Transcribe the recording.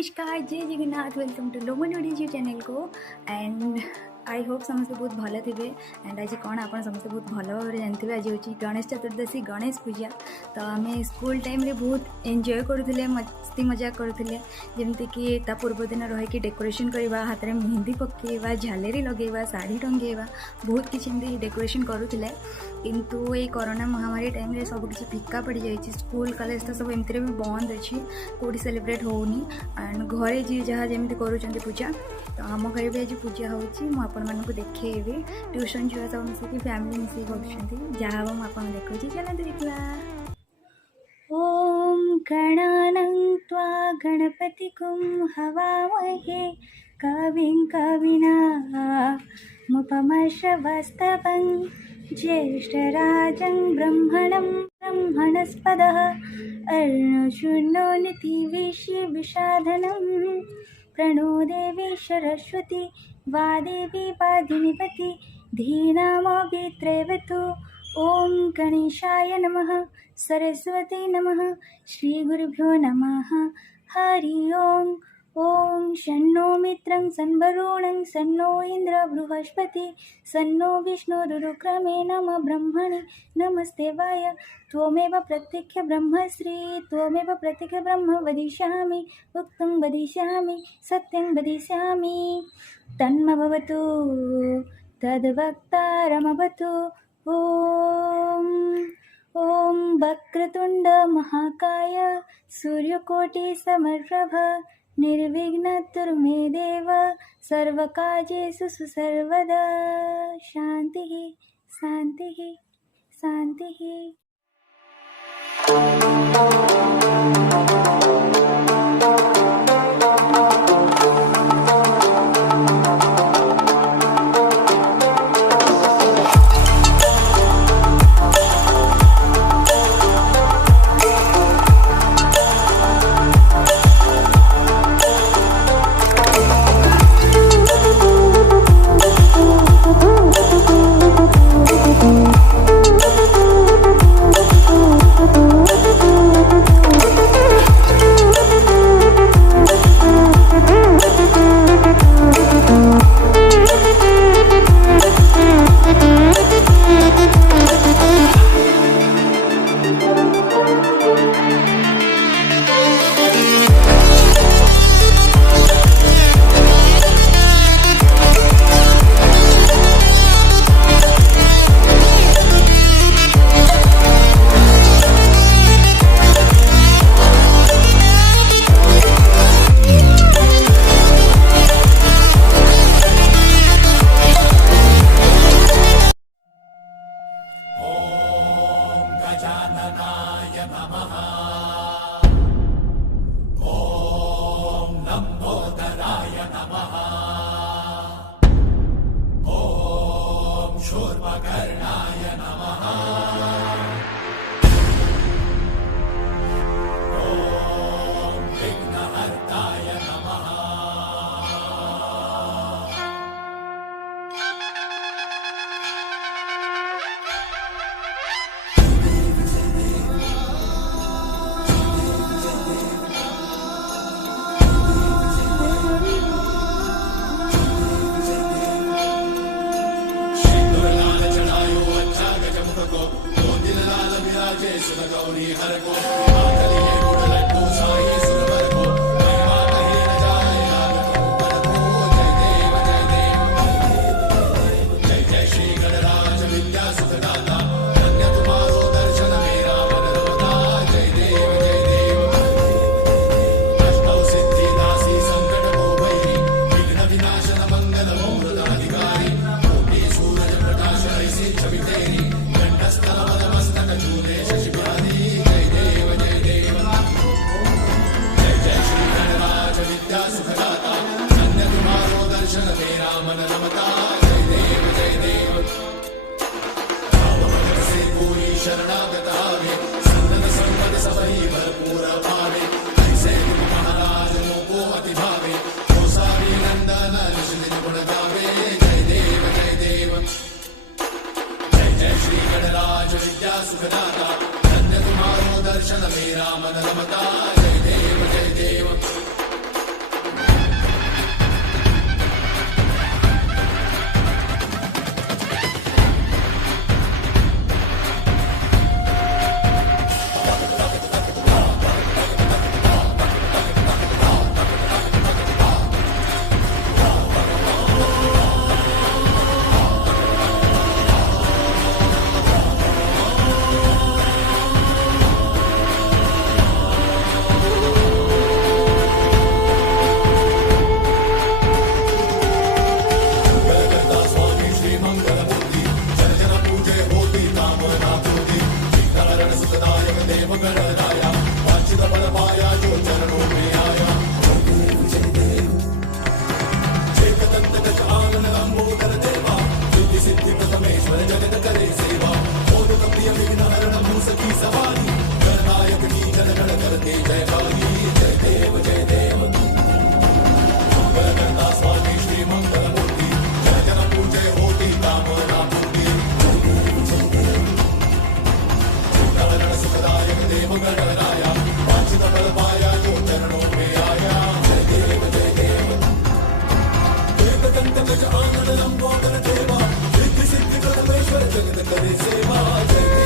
नमस्कार, जय Jagannath, welcome to लोमन ओडियो चैनल को। एंड आई होप समस्ते बहुत भल थे। एंड आज कौन आप समस्त बहुत भल भाव जानते आज हूँ गणेश चतुर्दशी, गणेश पूजा। तो आम स्कूल टाइम रे बहुत एंजॉय करूँ, मस्ती मजाक करूँ। जमती कि ता पूर्व दिन रही डेकोरेशन करवा, हाथ में मेहंदी पकेवा, झालेरी लगेवा, शाढ़ी टंगेवा, बहुत किसी डेकोरेशन करूँ। किंतु ये कोरोना महामारी टाइम रे सब किसी फिका पड़ जाए। स्कूल कॉलेज तो सब एमती भी बंद अच्छी, कौटी सेलिब्रेट होनी। एंड घरे जी जहाँ जमी कर पूजा, तो आम घर भी आज पूजा होपण देखेबी। ट्यूशन छुआ सब मिसिकी फैमिली मिसिक कर जहाँ हम आप देखा चलते देखा। ओम गणानं त्वा गणपतिगुं हवामहे कविं कविनामुपमश्रवस्तवं ज्येष्ठराजं ब्रह्मणस्पदः अर्णशून्नोनितिविषाधनं प्रणो देवी सरस्वती वादेवी वादिनीपति धीनामभित्रैवतु। ओम गणेशाय नमः, सरस्वती नमः, श्री गुरुभ्यो नमः। हरि ओम। ओम शन्नो मित्रं सन्वरुणं सन्नो इंद्र बृहस्पति सन्नो विष्णुरुक्रमे नमः ब्रह्मणे नमस्ते वाय। त्वमेव प्रत्यक्ष ब्रह्मश्री त्वमेव प्रत्यक्ष ब्रह्म वदिष्यामि, उक्तं वदिष्यामि, सत्यं वदिष्यामि। तन्मभवतु तद्वक्तारमवतु। ओम ओम वक्रतुंड महाकाय सूर्यकोटि समप्रभ निर्विघ्नतुर्मे देव सर्वकार्येषु सर्वदा। शांति शांति शांति। दर्शन मेरा मन रमता। जय देव जय देव। आनंद लंबोदर देवा, सिद्ध सिद्ध परमेश्वर जगत करे सेवा, जय